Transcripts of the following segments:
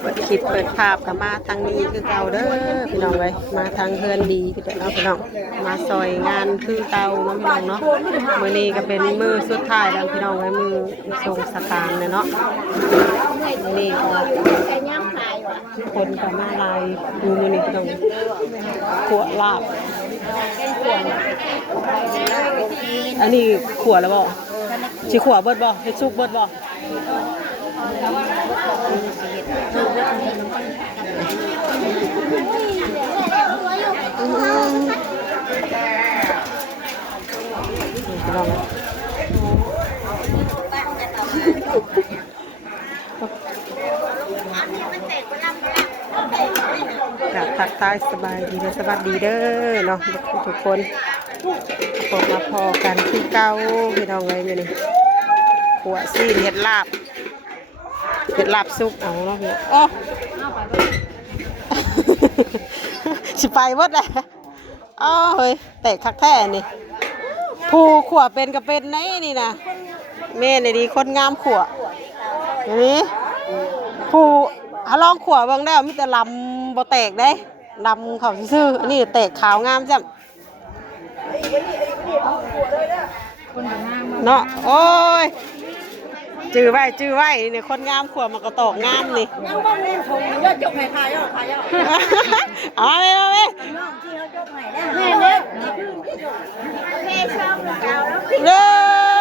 เปิดคลิปเปิดภาพกับมาทางนี้คือเก่าเด้อพี่น้องเลยมาทางเฮือนดีพี่น้องมาซอยงานคือเก่าเนาะพี่น้องเนาะมื้อนี้ก็เป็นมื้อสุดท้ายแล้วพี่น้องเลยมื้อส่งสการเลยเนาะมื้อนี้ก็คนก็มาลายดูมื้อนี้พี่น้องขวดลาบอันนี้ขวดแล้วบ่สิขวดเบิดบ่เฮ็ดสุกเบิดบ่กับทักทายสบายดีและสวัสดีเด้อเนาะทุกคนพบมาพอกันที่เก้าพี่น้องเลยนี่หัวซีเห็ดลาบซุปเอาเนาะพี่โอ้สิไปหมดเลยอ้าวเฮ้ยเตะคักแท้นี่ผู้ขวเป็นก็เป็นนี่นะแม่นี่ดีคนงามขวอย่างนี้ผู้ลองขวเบิ่งได้มีแต่ลำบ่แตกได้ลำเขาซื่ออันนี้แตกขาวงามจ้ะเนาะโอ้ยจื้อไว้นี่คนงามขวมันก็ตอกงามนี่ยังบ่แม่นชงยอดจกให้พายอเอาไปน้องที่เขาจกให้ได้แม่เด้อแม่ชอบเก่าแล้วเด้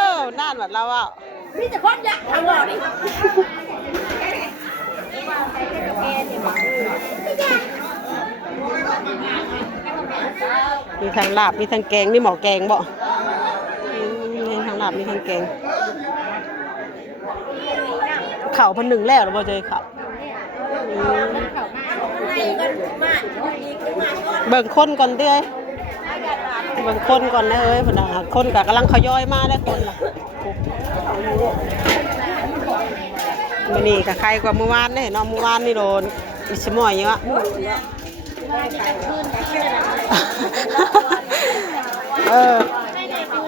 อนั่นบัดเราอ่ะมีแต่คนอยากทางบ่นี่มีทางลาบมีทางแกงนี่หมอแกงบ่มีทางลาบมีทางแกงเข่าพันหนึ่งแล้วหรือเปล่าเจอเข่าเบิ่งคนก่อนเด้อเบิ่งคนก่อนนะเอ้ยพนักคนกะกำลังขย่อยมาได้คนละมื้อนี้ก็ใครกว่าเมื่อวานนี่เนาะเมื่อวานนี่โดนอิสมอยเยอะเ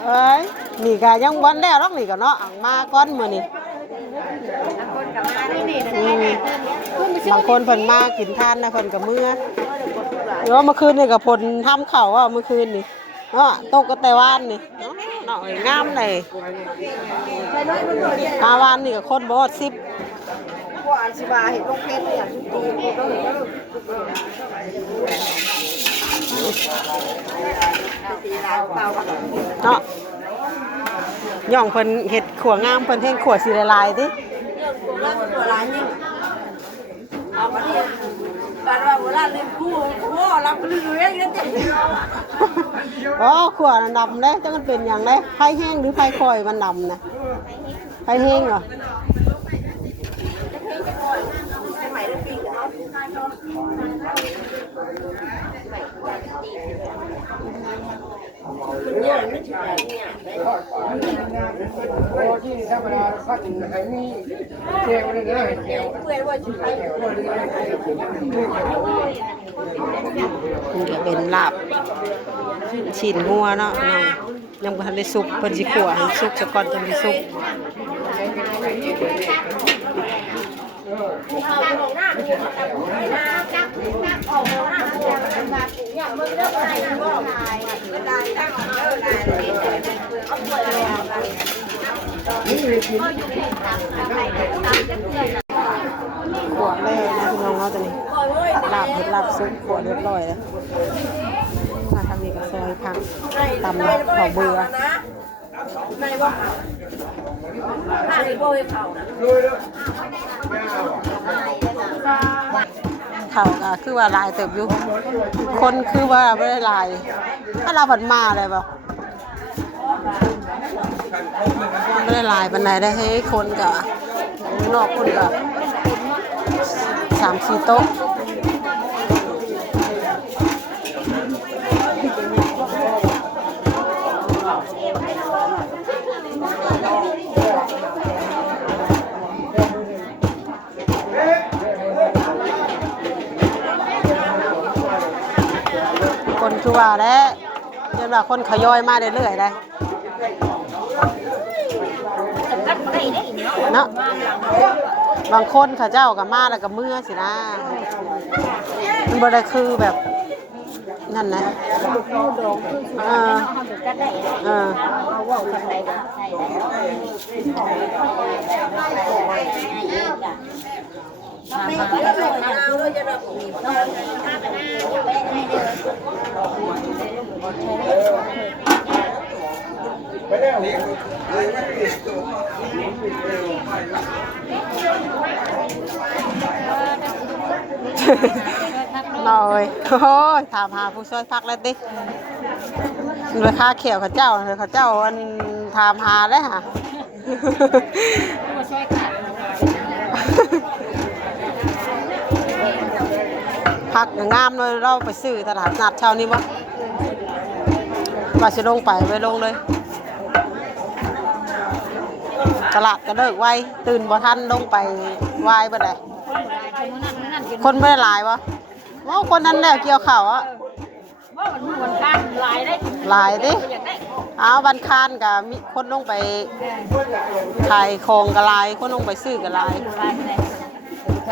อ้ยนี่ก็ยังบ่ได้หรอกนี่ก็เนาะมาก่อนมื้อนี้บางคนเพิ่นมากินทานนะเพิ่นก็มื้อเนาะเมื่อคืนนี่ก็ผลทำข้าวเมื่อคืนนี่เนาะตกก็แต่วานนี่เนาะงามเลยมาวานนี่ก็คนบ่ฮอด10กว่าสิว่าเห็นลงเพชรเนี่ยตีเนาะย่องเพิ่นเฮ็ดขัวงามเพิ่นเฮ็ดขัวสีลายๆติขัวลายนี่เอามาดิบาดว่าโบราณเล่นคู่โอ้รับกันอยู่อย่างนี้ติอ๋อขัวดำเด้จังมันเป็นหยังเด้ไผแห้งหรือไผคอยมันดำนะไผแห้งเหรอโอ้ที่ธรรมดาเขาถึงให้มีเจลเลยนะเจลนี่จะเป็นลาบชิ้นงัวเนาะยังบ่ทันได้สุกเพิ่นสิขั่วให้สุกซะก่อนจังสิสุกขวดเลยนะพี่น้องเราจะนี่ลาบเห็ดลาบซุปขวดเรียบร้อยแล้วมาทำนี่กับซอยผักตำข้าวเบื่อเขาก็คือว่าลายเติบอยู่คนคือว่าไม่ได้ลายถ้าเราผัดมาเลยป่ะไม่ได้ลายปันไหนได้ให้คนกับนอกคนกับ3-4 โต๊ะคนคือว่าแล้วเดี๋ยวคนขย่อยมาเรื่อยๆได้ เนาะบางคนเขาเจ้ากับมาแล้วกับเมื่อสินะมันบ่ได้คือแบบนั่นนะหน่อยโอ้ยถามหาผู้ช่วยพักแล้วดิเลยค่าเขียวเขาเจ้าเลยเขาเจ้าอันถามหาเลยค่ะพักงามเลยเราไปซื้อตลาดนัดเช้านี้วะว่าจะลงไปไปลงเลยตลาดก็เลิกไวตื่นบ่ทันลงไปวายบ่ได้คนไม่ได้หลายวะว่าคนนั้นแล้วเกี่ยวข่าวอ่ะหลายดิเอาบันคานกับมีคนลงไปขายของกระลายคนลงไปซื้อกระลาย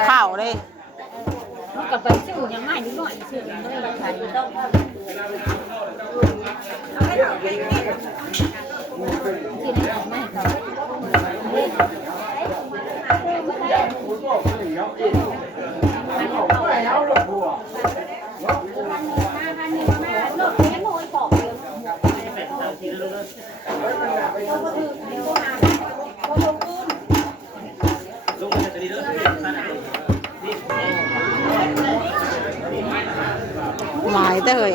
ข้าวเลยกับไปซื้อยังง่ายนิดหน่อยซื้อยังไม่ได้ขายหลายเตย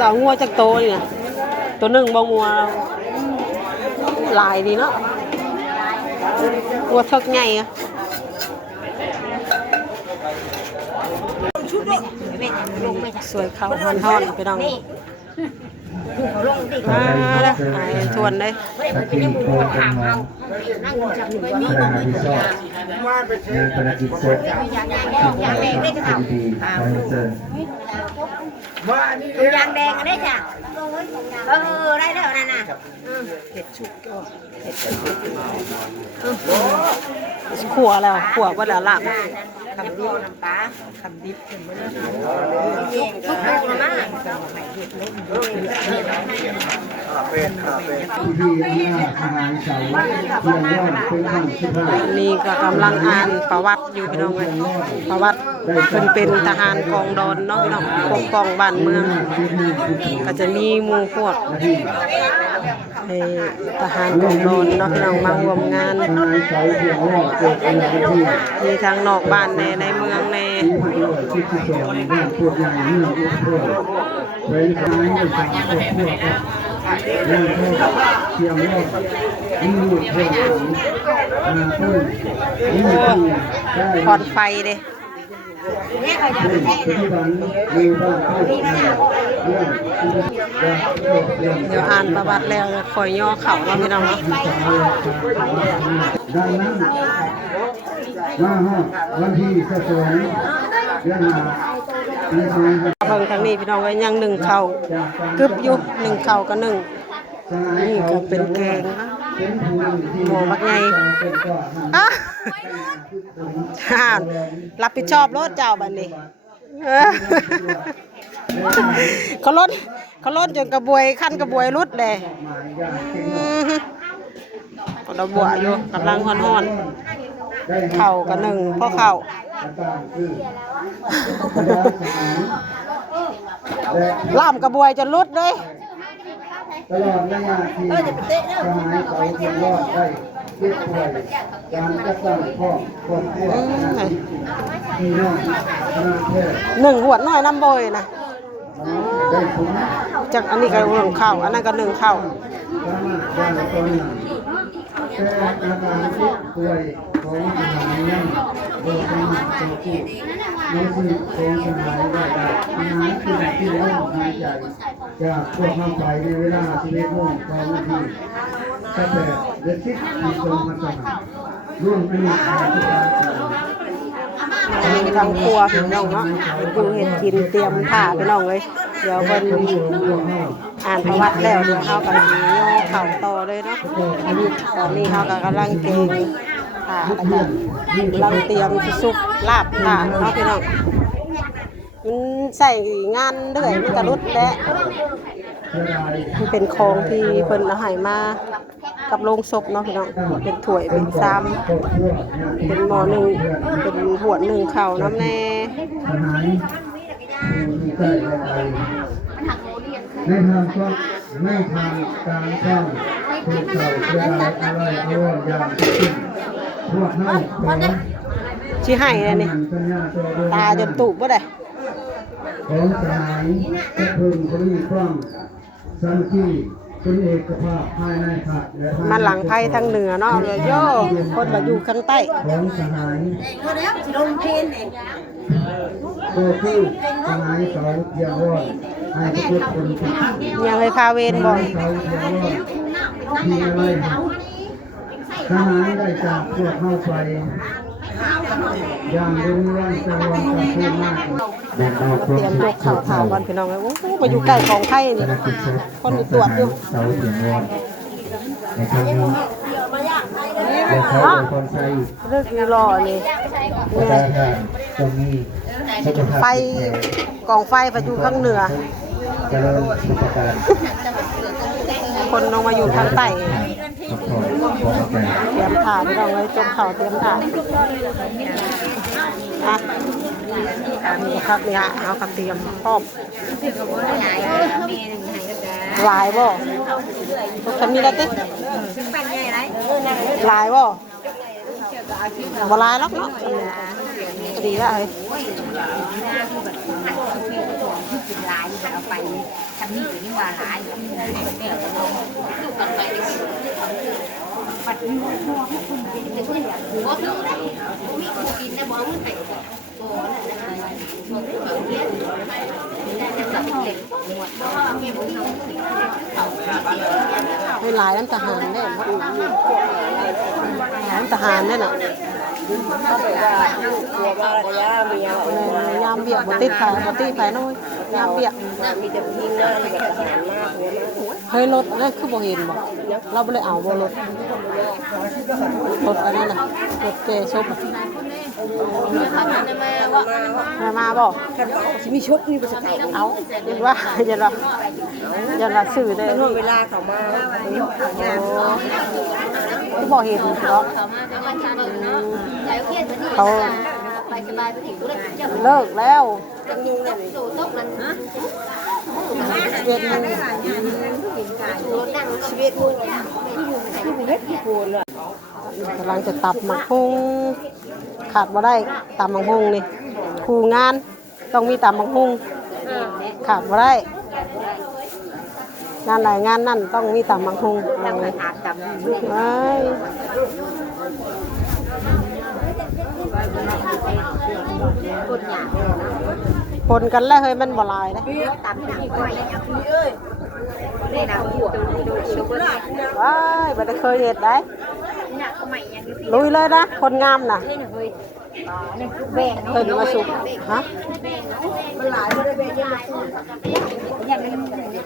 ดอกงัวจากโตนี่นะตัวหนึ่งบางงัวหลายดีเนาะงัวเทิกใหญ่อะสวยเขาหอนๆไปลองแล้วไอ้ทวนเลยภารกิจเสร็จดีๆไปเจอ ยางแดงอันนี้จ้ะได้แล้วนั่นน่ะเห็ดชุดก็ขั่วแล้วขั่วก็แล้วล่ะคำดิบน้ำปลาคำดิบเป็นมื้อนี้ทุกคนมานี่ก็กำลังอ่านประวัติอยู่พี่น้องเลยประวัติเป็นทหารกองดอนเนาะพี่น้องปกป้องบ้านเมืองก็จะมีหมู่พวกทหารกองดอนเนาะพี่น้องมาร่วมงานมีทางนอกบ้านในเมืองในพอดไฟเด้เดี๋ยวอ่านประวัติแล้วคอยย่อเข่าเนาะพี่น้องเนาะดังนั้นวันที่22 เดือน5เบิ่งทางนี้พี่น้องก็ยังหนึ่งเข่ากึบอยู่หนึ่งเข่ากับหนึ่งนี่ก็เป็นแกงหมูบักไงรับผิดชอบรถเจ้าบัดนี้เขาลดจนกระบวยขั้นกระบวยรุดเลยก็ดอกบัวอยู่กำลังฮ้อนๆเข่ากับหนึ่งพ่อเข่าล่ามกระบวยจนรุดเลยตลอดระยะที่สหายเขาเพียงรอดได้เรียบร้อยการจัดตั้งครอบครัวพี่น้องคณะแพทย์หนึ่งหัวน้อยน้ำบอยนะ ได้ผลจากอันนี้ก็หนึ่งข้าวอันนั้นก็หนึ่งข้าวสามารถได้ตอนหลังแต่อาการที่ป่วยของทหารนั้นโดยสามารถต่อสู้ในชีวิตของทหารได้ทหารคือที่เลี้ยงหายใจจากพวกข้างไปในเวลา11 โมง2 นาทีตั้งแต่เดือน10 ปี2500ร่วมอนุรักษ์มีทางครัวพี่น้องเนาะดูเห็ดกินเตรียมผ้าพี่น้องเลยเดี๋ยววัน อ่านประวัติแล้วเดี๋ยวเขาก็สิย่อเข่าต่อเลยเนาะตอนนี้เขาก็กำลังเก่งค่ะแล้วก็กำลังเตรียมสิซุปลาบค่ะเนาะพี่น้องมันใส่งานเรื่อยมันกระรุดและมันเป็นของที่เพิ่นเอาให้มากับโรงศพเนาะพี่น้องเป็นถ้วยเป็นซ้ำเป็นหม้อหนึ่งเป็นหัวหนึ่งเข่าน้ำแน่ ในทางก็ในทางการสร้างภูเขาเรืออะไรร่วมอย่างสิ้นพวกให้ของ ชี้ให้เลยนี่ตาจนตุบบ่ได้ ของสหายจะพึงพลีความสันติคุณเอกภาพภายในขาดและ มันหลังไพ่ทางเหนือเนาะเลยโย่คนมาอยู่ข้างใต้ ของสหาย ก็แล้วสิลงเพลนเอง ก็คือสหายเสาเทียมวอนให้ทุกคนทุกคน ยังเลยพาเวนบ่ เสาเทียมวอนที่อะไรสหายได้จากพวกเข้าไปอย่างรุ่งเรืองสว่างกับผู้มาก เตรียมยกข่าวข่าววันพี่น้องเลยโอ้โหมาอยู่ใกล้ของไพ่นี่คนมีตรวจอยู่ เสาเทียมวอนในครั้งนี้และเขาเป็นคนใช้ เรื่องนี้รอนี่ ประธานตรงนี้ ไฟกองไฟไปอยู่ข้างเหนือ เจริญสุขการ คนลงมาอยู่ทางใต้ ขอบคุณขอบคุณ เตรียมถ่านพี่น้องเลยจมเข่าเตรียมถ่านอ่ะนี่ครับเนี่ยเอากระเทียมพร้อมหลายบ่ทำมีอะไรติ๊กหลายบ่บ่หลายหรอกเนาะดีแล้วเฮ้ยไม่หลายน้ำทหารได้น้ำทหารได้น่ะยามเบียกบติดไฟบติดไฟน้อยยามเบียกมีแต่ยิงหน้าเลยทหารมากเฮ้ยรถนั่นคือบ่เห็นบ่เราไม่ได้เอาบ่รถอันนั้นน่ะรถเจซุปมาบ่มีชุดมีประสบการณ์เอาเย็นว่าสื่อได้เวลาเขามาเขาบอกเห็นเนาะเขาเลิกแล้วชีวิตมันกำลังจะตับหมักฮุงขาดบ่ได้ตับหมักฮุงนี่ครูงานต้องมีตับหมักฮุงขาดบ่ได้งานไหนงานนั่นต้องมีตับหมักฮุงปนกันแล้วเฮ้ยมันบ่ลายนะว้ายไม่ได้เคยเห็นได้ลุยเลยนะคนงามน่ะเคยมาสุกฮะ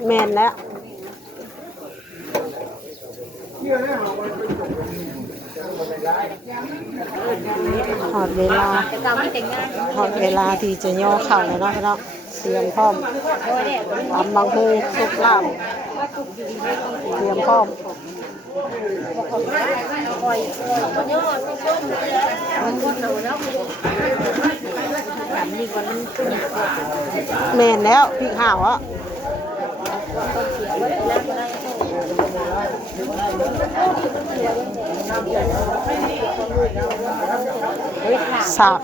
แมนแล้วหอดเวลาที่จะย่อเข่าแล้วเนาะพี่น้องเตรียมพร้อมตำบังฮูสุกลาบเตรียมพร้อมแม่นแล้วพริกห่าวอ่ะสาก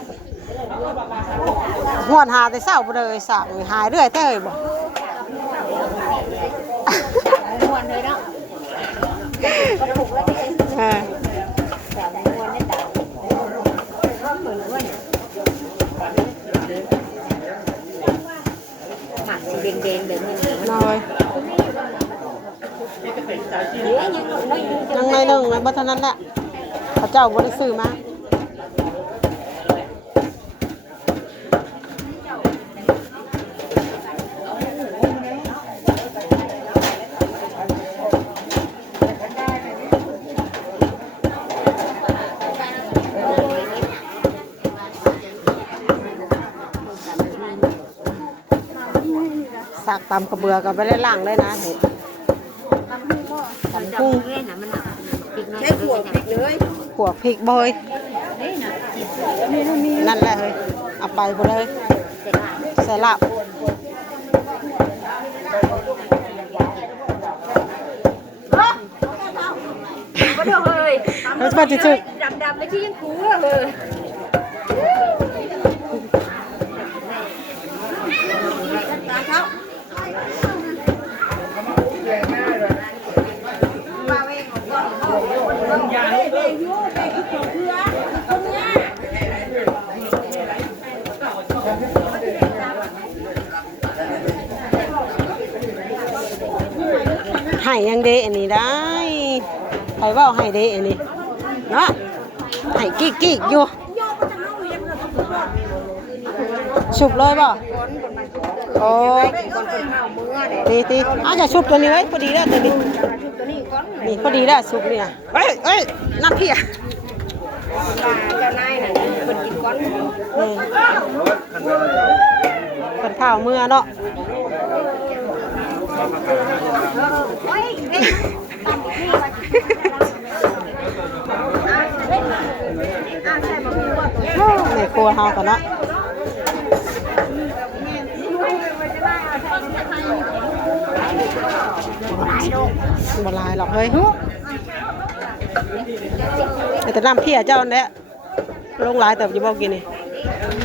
หวนหาแต่เศร้าไปเลยสากหายเรื่อยเต้ยบอกหวนเลยเนาะหมักสีแดงๆแบบนี้น้อยยังไงหนึ่งเลยบัดนั้นแหละพระเจ้าบริสุทธิ์มา ตำกระเบือก็ไปได้ล่างเลยนะเห็ดตำพุ่ง ใช้ขวดพริกเลย ขัวพริกบ่เฮ้ยนั่นแหละเฮ้ยเอาไปบ่เลยใส่ลาบ ก็เด้อเฮ้ย แล้วจะมาจิจึก ดำๆไม่ใช่ยังกูเลย ให้ยังเดะอันนี้ได้ใครว่าให้เดะอันนี้เนาะให้กิ๊กอยู่ชุบเลยป่ะโอ้ตีอาจจะชุบตัวนี้ไว้พอดีแล้วตัวนี้นี่พอดีแล้วชุบเนี่ยเอ้ยน้ำเพีย เจ้านายน่ะคนกินก้อน นี่เป็นข้าวเมื่อเนาะในครัวเฮากันเนาะบ่ลายหรอกเฮ้ยแต่น้ำเพียเจ้าเนี่ยลงหลายแต่จะบอกกินนี่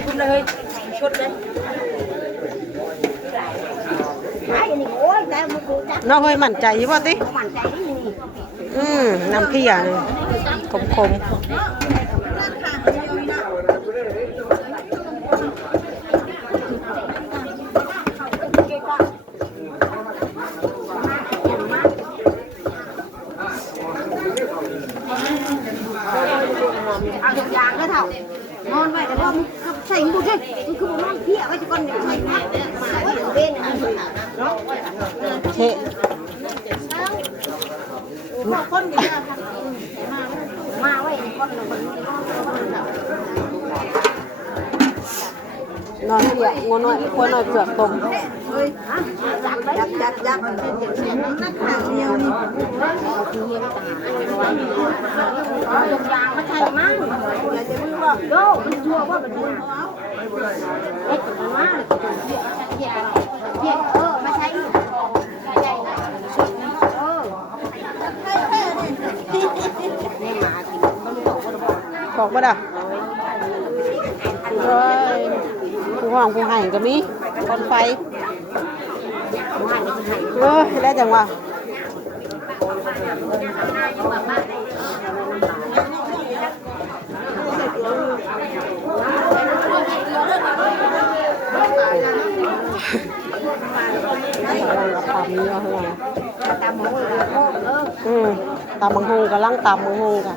คุณเลยชุดเลยน้องเฮ้ยมั่นใจอยู่ป่ะติ มั่นใจนี่ น้ำเพียนี่คมเอาอย่างยางก็เท่านอนไว้แต่ว่าใส่บุญเลยมันคือมันเพี้ยไว้ทุกคนเนี่ยใส่มาไว้เว้นเนาะ เทะ มาคนเดียวมาไว้คน นอนเพียงวน้อยควรน้อยเผือกต้ม เฮ้ยจับนักข่าวเดียวนี่ยางมาใช่มั้งอย่าจะมือว่าโย่มันชั่วว่ามันชั่วเอ๊ะมาเพี้ยมาใช้บอกว่าด่ะผู้ห้องผู้ให้ก็มีคนไฟได้จังวะตำนี้เอาเหรอตำมังฮงกำลังตำมังฮงค่ะ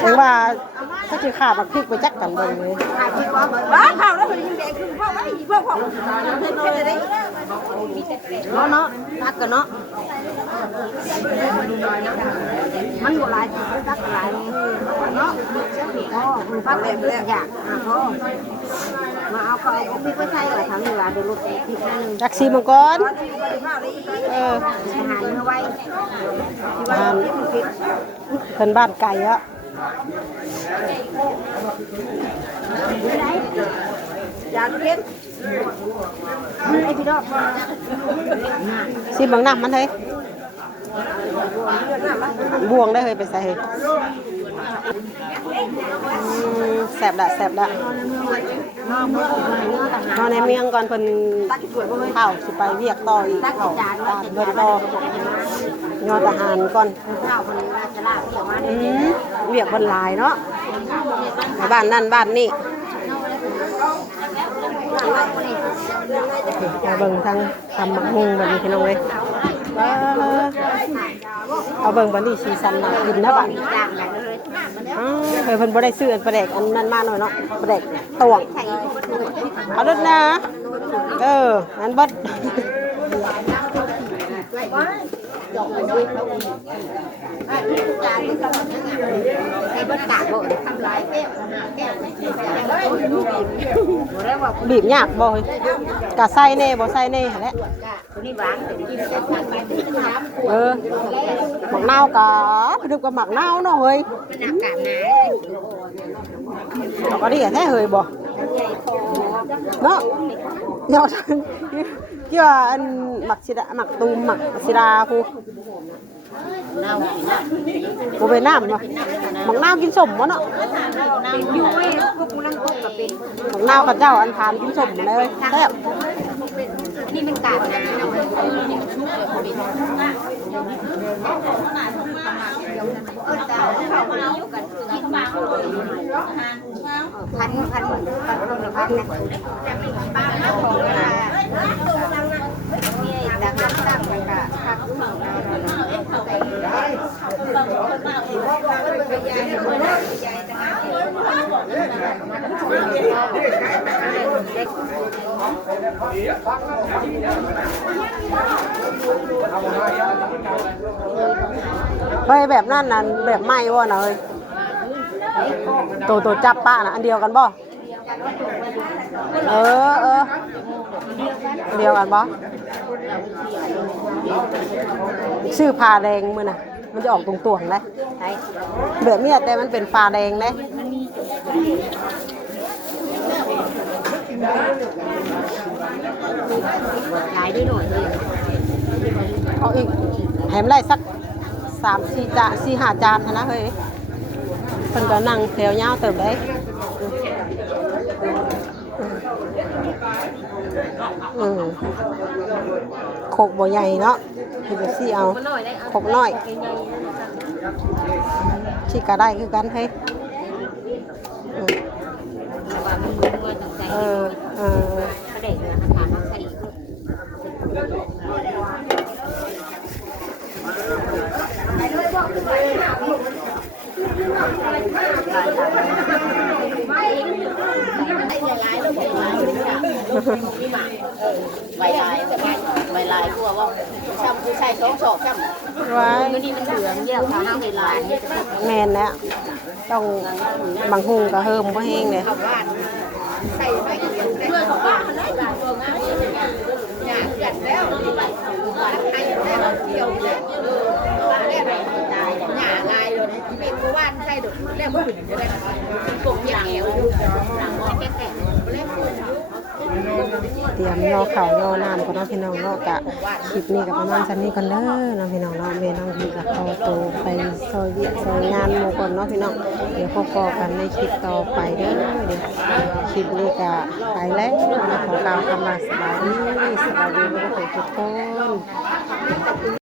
เห็นว่าถ้าจะขาดแบบพริกไปจักกันเบิ่งเลย บ้าข้าวแล้วมันยังแดงคือพ่อไว้พ่อเล่นแค่ไหนเนาะตักกันเนาะมันโบราณมันตักหลายเนาะมันพักแบบนี้อยากมาเอาไปพี่ก็ใช่เหรอทำเวลาดูรถพริกนั่น จักซีมังกรอาหารเมื่อไว้ที่ว่าที่มันผิด เพิ่นบ้านไก่อะ อยากเก็บไอ้พี่ดอก ซีบางน้ำมันเฮ้ยบวงได้เฮ้ยไปใส่เฮ้ยแสบละนอนในเมียงก่อนเพิ่นข้าวสิไปเวียกต่ออีกข้าวตามเพิ่นต่อยอทหารก่อนเวียกเพิ่นหลายเนาะบ้านนั่นบ้านนี่มาเบิ่งทางตำมักฮุงบัดนี้พี่น้องเอ้ยเอาเบิ่งบัดนี้สีสันน่ากินนะบัดนี้ อ๋อเฮ้ยเพิ่นบ่ได้ซื้ออันปลาแดกอันนั้นมาหน่อยเนาะปลาแดกตวงเอาเด้อนะอันเบิด ให้เบิดกาดบ่ทำลายแก้วบีบยากบ่เฮ้ยกะใส่แน่บ่ใส่แน่หั่นแหละ ตัวนี้หวานตัวนี้กินเส้นทางไปน้ำ หมักนาวกะคือดึกกับหมักนาวเนาะเฮ้ย มันอากาศหนาว เอาก็ดีแท้เฮ้ยบ่เนาะเนาะกี่ว่าอันหมักสิดาหมักตูมหมักสิดาผู้ น้ำ บ่เป็นน้ำเนาะหมักนาวกินสมบ่เนาะ เป็นยุ้ยพวกกูนั่งพวกกับเป็น หมักนาวกับเจ้าอันทานกินสมเลยแซ่บ นี่มันกาดหนาวพันคนละพันนะบ้านเราของเวลานี่ดังตั้งกันกะพักไปแบบนั้นน่ะแบบไหม้บ่น่ะเฮ้ยโตจับป้าน่ะอันเดียวกันบ่อันเดียวกันบ่ชื่อพาแดงมื้อน่ะมันจะออกตรงๆเลยแบบนี้แต่มันเป็นปลาแดงเลยขายด้วยหน่อยเลย เอาอีกแถมได้สัก3-4 จาน4-5 จานนะเฮ้ยเพิ่นก็นั่งแถวยาวเติบได้โคกบ่ใหญ่เนาะเฮ็ดจังซี่เอาโคกน้อยสิก็ได้คือกันเฮ้ยประเด็นนะถามว่าใส่ใบลายใบลายกลัวว่าซ้ำคือใส่2 ศอกซ้ำ ไว้ นี่มันเหลืองเยอะค่ะน้ำใบลายนี่ แม่นแล้วต้องบางหุงก็เฮิมบ่แห้งเลย ใส่ไปเพื่อนของบ้านได้หลายตัวงานหยาดแล้วให้แล้วเที่ยวเลยบ้านแรกตายหยาลายเลยเป็นกูบ้านใช่ดุเรียกว่าหุ่นจะได้กบยางเอวหลังแก่ๆเรียกหุ่น เตรียมรอข้าวยอน้ำก่อนเนาะพี่น้องเนาะกะคลิปนี้ก็ประมาณซั่นนี้ก่อนเด้อเนาะพี่น้องเนาะแม่น้องพี่ก็ขอตัวไปซอยเวียกซอยงานหมู่ก่อนเนาะพี่น้องเดี๋ยวพบกันในคลิปต่อไปเด้อเดี๋ยวคลิปนี้ก็ไปแล้วขอกล่าวคำว่าสบายดีทุกคน